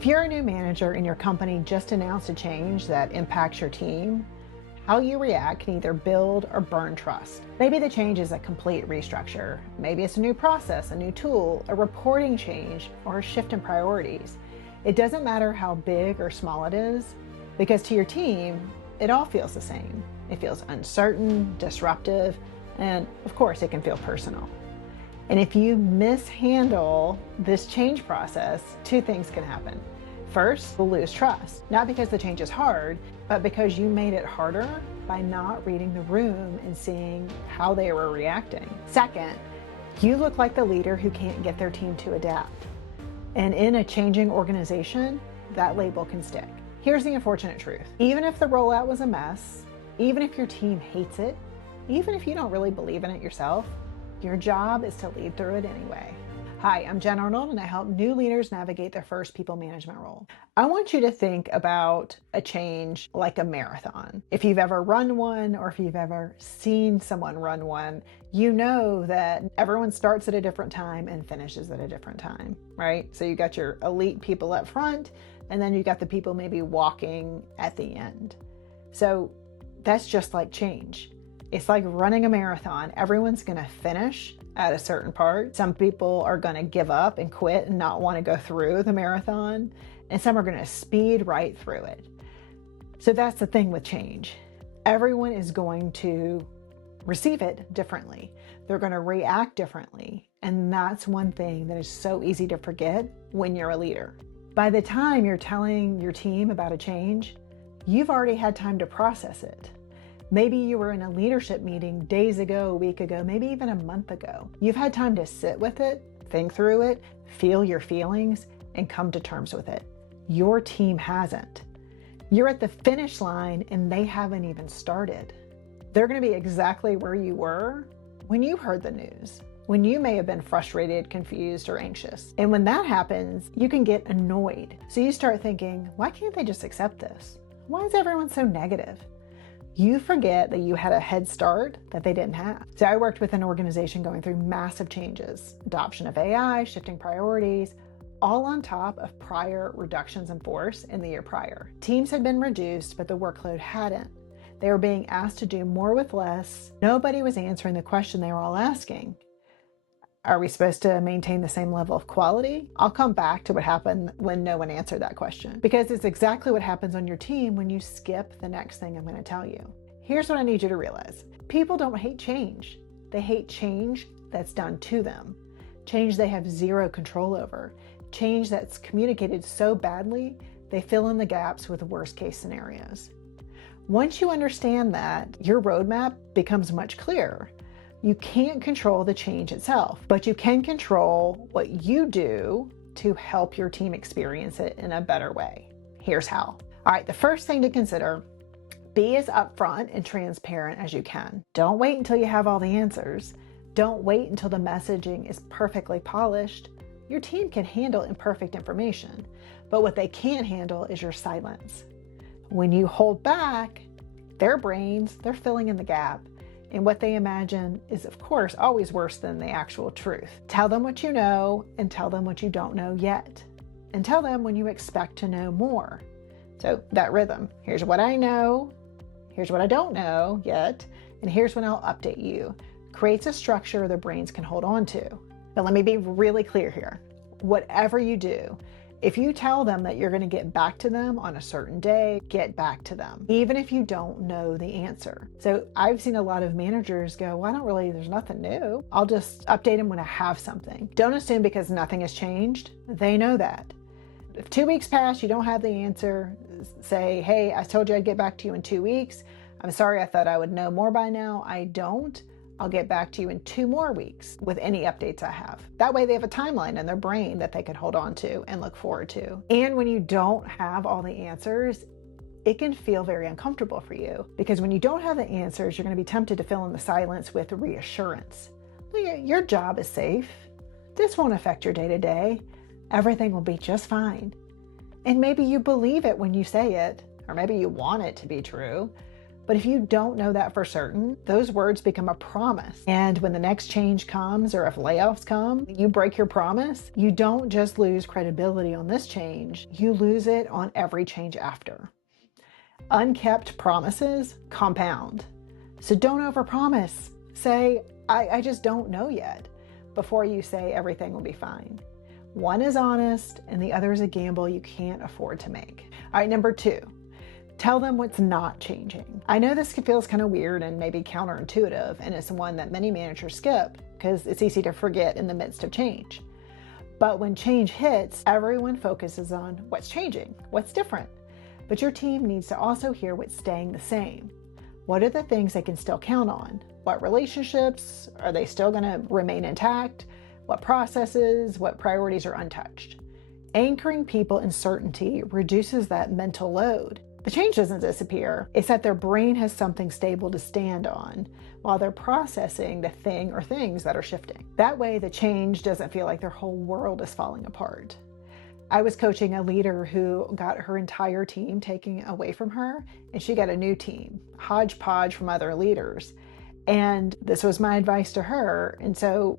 If you're a new manager and your company just announced a change that impacts your team, how you react can either build or burn trust. Maybe the change is a complete restructure. Maybe it's a new process, a new tool, a reporting change, or a shift in priorities. It doesn't matter how big or small it is, because to your team, it all feels the same. It feels uncertain, disruptive, and of course it can feel personal. And if you mishandle this change process, two things can happen. First, you'll lose trust, not because the change is hard, but because you made it harder by not reading the room and seeing how they were reacting. Second, you look like the leader who can't get their team to adapt. And in a changing organization, that label can stick. Here's the unfortunate truth. Even if the rollout was a mess, even if your team hates it, even if you don't really believe in it yourself, your job is to lead through it anyway. Hi, I'm Jen Arnold, and I help new leaders navigate their first people management role. I want you to think about a change like a marathon. If you've ever run one, or if you've ever seen someone run one, you know that everyone starts at a different time and finishes at a different time, right? So you got your elite people up front, and then you got the people maybe walking at the end. So that's just like change. It's like running a marathon. Everyone's gonna finish at a certain part. Some people are gonna give up and quit and not wanna go through the marathon, and some are gonna speed right through it. So that's the thing with change. Everyone is going to receive it differently. They're gonna react differently. And that's one thing that is so easy to forget when you're a leader. By the time you're telling your team about a change, you've already had time to process it. Maybe you were in a leadership meeting days ago, a week ago, maybe even a month ago. You've had time to sit with it, think through it, feel your feelings, and come to terms with it. Your team hasn't. You're at the finish line and they haven't even started. They're going to be exactly where you were when you heard the news, when you may have been frustrated, confused, or anxious. And when that happens, you can get annoyed. So you start thinking, why can't they just accept this? Why is everyone so negative? You forget that you had a head start that they didn't have. So I worked with an organization going through massive changes, adoption of AI, shifting priorities, all on top of prior reductions in force in the year prior. Teams had been reduced, but the workload hadn't. They were being asked to do more with less. Nobody was answering the question they were all asking. Are we supposed to maintain the same level of quality? I'll come back to what happened when no one answered that question, because it's exactly what happens on your team when you skip the next thing I'm going to tell you. Here's what I need you to realize. People don't hate change. They hate change that's done to them. Change they have zero control over. Change that's communicated so badly, they fill in the gaps with worst case scenarios. Once you understand that, your roadmap becomes much clearer. You can't control the change itself, but you can control what you do to help your team experience it in a better way. Here's how. All right, the first thing to consider, be as upfront and transparent as you can. Don't wait until you have all the answers. Don't wait until the messaging is perfectly polished. Your team can handle imperfect information, but what they can't handle is your silence. When you hold back, their brains, they're filling in the gap. And what they imagine is, of course, always worse than the actual truth. Tell them what you know and tell them what you don't know yet. And tell them when you expect to know more. So that rhythm, here's what I know, here's what I don't know yet, and here's when I'll update you, creates a structure their brains can hold on to. But let me be really clear here. Whatever you do, if you tell them that you're going to get back to them on a certain day, get back to them, even if you don't know the answer. So I've seen a lot of managers go, well, there's nothing new. I'll just update them when I have something. Don't assume because nothing has changed. They know that. If 2 weeks pass, you don't have the answer, say, hey, I told you I'd get back to you in 2 weeks. I'm sorry, I thought I would know more by now. I don't. I'll get back to you in 2 more weeks with any updates I have. That way they have a timeline in their brain that they can hold on to and look forward to. And when you don't have all the answers, it can feel very uncomfortable for you, because when you don't have the answers, you're going to be tempted to fill in the silence with reassurance. Your job is safe. This won't affect your day-to-day. Everything will be just fine. And maybe you believe it when you say it, or maybe you want it to be true, But if you don't know that for certain, those words become a promise. And when the next change comes, or if layoffs come, you break your promise, you don't just lose credibility on this change, you lose it on every change after. Unkept promises compound. So don't overpromise. Say, I just don't know yet, before you say everything will be fine. One is honest and the other is a gamble you can't afford to make. All right, number 2, tell them what's not changing. I know this feels kind of weird and maybe counterintuitive, and it's one that many managers skip because it's easy to forget in the midst of change. But when change hits, everyone focuses on what's changing, what's different. But your team needs to also hear what's staying the same. What are the things they can still count on? What relationships are they still going to remain intact? What processes, what priorities are untouched? Anchoring people in certainty reduces that mental load. The change doesn't disappear. It's that their brain has something stable to stand on while they're processing the thing or things that are shifting. That way, the change doesn't feel like their whole world is falling apart. I was coaching a leader who got her entire team taken away from her, and she got a new team, hodgepodge from other leaders. And this was my advice to her. And so,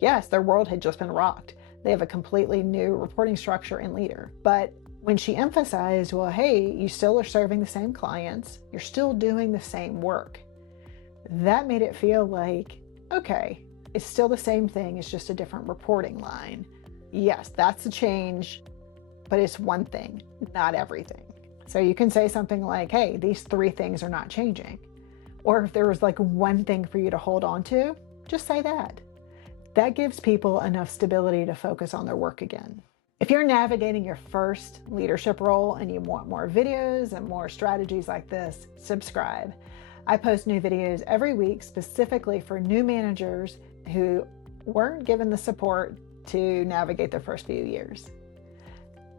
yes, their world had just been rocked. They have a completely new reporting structure and leader. But when she emphasized, well, hey, you still are serving the same clients, you're still doing the same work, that made it feel like, okay, it's still the same thing, it's just a different reporting line. Yes, that's a change, but it's one thing, not everything. So you can say something like, hey, these 3 things are not changing. Or if there was like one thing for you to hold on to, just say that. That gives people enough stability to focus on their work again. If you're navigating your first leadership role and you want more videos and more strategies like this, subscribe. I post new videos every week specifically for new managers who weren't given the support to navigate their first few years.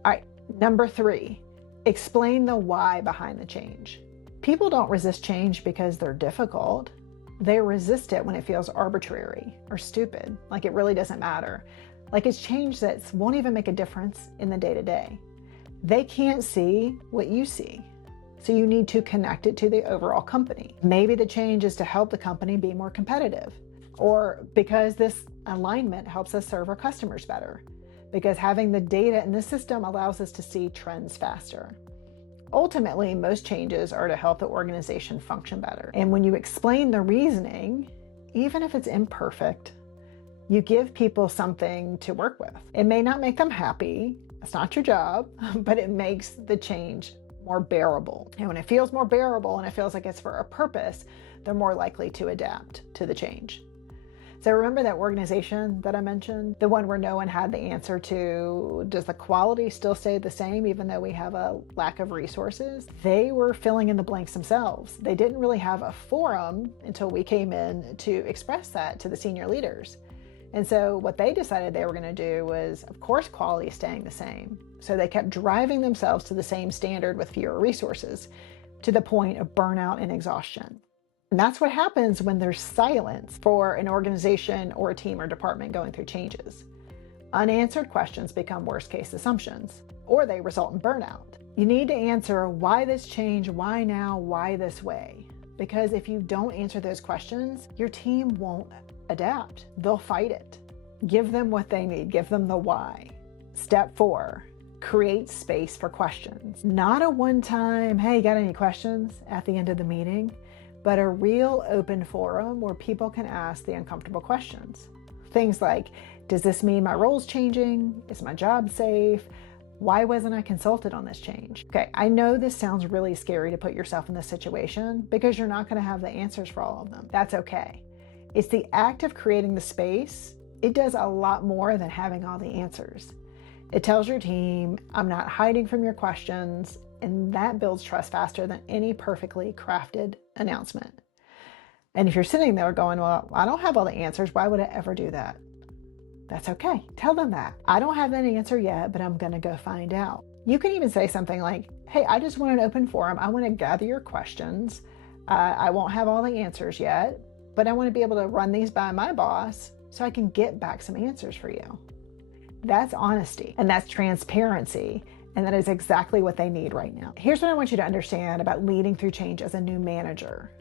All right, number 3, explain the why behind the change. People don't resist change because they're difficult. They resist it when it feels arbitrary or stupid, like it really doesn't matter. Like it's change that won't even make a difference in the day-to-day. They can't see what you see. So you need to connect it to the overall company. Maybe the change is to help the company be more competitive, or because this alignment helps us serve our customers better, because having the data in the system allows us to see trends faster. Ultimately, most changes are to help the organization function better. And when you explain the reasoning, even if it's imperfect, you give people something to work with. It may not make them happy, it's not your job, but it makes the change more bearable. And when it feels more bearable and it feels like it's for a purpose, they're more likely to adapt to the change. So remember that organization that I mentioned, the one where no one had the answer to, does the quality still stay the same even though we have a lack of resources? They were filling in the blanks themselves. They didn't really have a forum until we came in to express that to the senior leaders. And so what they decided they were going to do was, of course, quality staying the same. So they kept driving themselves to the same standard with fewer resources, to the point of burnout and exhaustion. And that's what happens when there's silence for an organization or a team or department going through changes. Unanswered questions become worst-case assumptions, or they result in burnout. You need to answer why this change, why now, why this way? Because if you don't answer those questions, your team won't adapt. They'll fight it. Give them what they need. Give them the why. Step 4, create space for questions. Not a one-time, hey, got any questions at the end of the meeting, but a real open forum where people can ask the uncomfortable questions. Things like, does this mean my role's changing? Is my job safe? Why wasn't I consulted on this change? Okay, I know this sounds really scary to put yourself in this situation because you're not going to have the answers for all of them. That's okay. It's the act of creating the space. It does a lot more than having all the answers. It tells your team, I'm not hiding from your questions, and that builds trust faster than any perfectly crafted announcement. And if you're sitting there going, well, I don't have all the answers, why would I ever do that? That's okay. Tell them that. I don't have that answer yet, but I'm going to go find out. You can even say something like, hey, I just want an open forum. I want to gather your questions. I won't have all the answers yet, but I want to be able to run these by my boss so I can get back some answers for you. That's honesty and that's transparency. And that is exactly what they need right now. Here's what I want you to understand about leading through change as a new manager.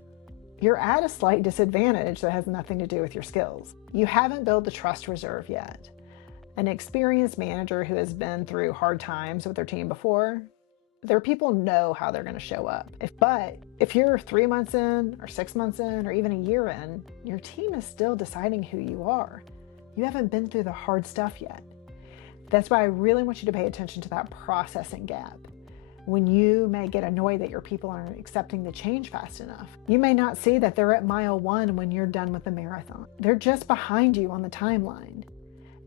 You're at a slight disadvantage that has nothing to do with your skills. You haven't built the trust reserve yet. An experienced manager who has been through hard times with their team before, their people know how they're going to show up. But if you're 3 months in or 6 months in or even a year in, your team is still deciding who you are. You haven't been through the hard stuff yet. That's why I really want you to pay attention to that processing gap. When you may get annoyed that your people aren't accepting the change fast enough. You may not see that they're at mile 1 when you're done with the marathon. They're just behind you on the timeline.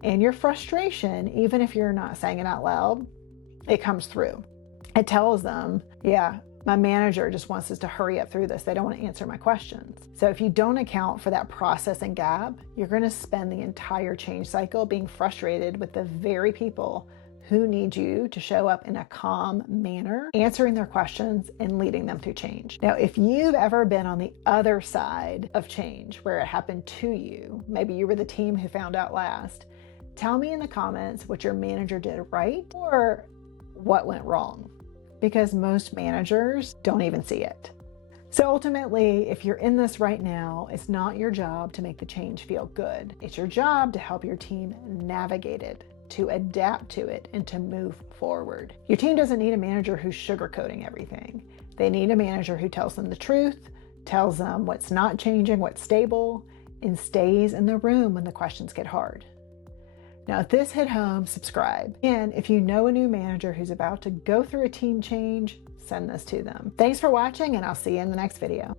And your frustration, even if you're not saying it out loud, it comes through. It tells them, yeah, my manager just wants us to hurry up through this. They don't want to answer my questions. So if you don't account for that processing gap, you're going to spend the entire change cycle being frustrated with the very people who need you to show up in a calm manner, answering their questions and leading them through change. Now, if you've ever been on the other side of change where it happened to you, maybe you were the team who found out last, tell me in the comments what your manager did right or what went wrong, because most managers don't even see it. So ultimately, if you're in this right now, it's not your job to make the change feel good. It's your job to help your team navigate it, to adapt to it, and to move forward. Your team doesn't need a manager who's sugarcoating everything. They need a manager who tells them the truth, tells them what's not changing, what's stable, and stays in the room when the questions get hard. Now, if this hit home, subscribe. And if you know a new manager who's about to go through a team change, send this to them. Thanks for watching, and I'll see you in the next video.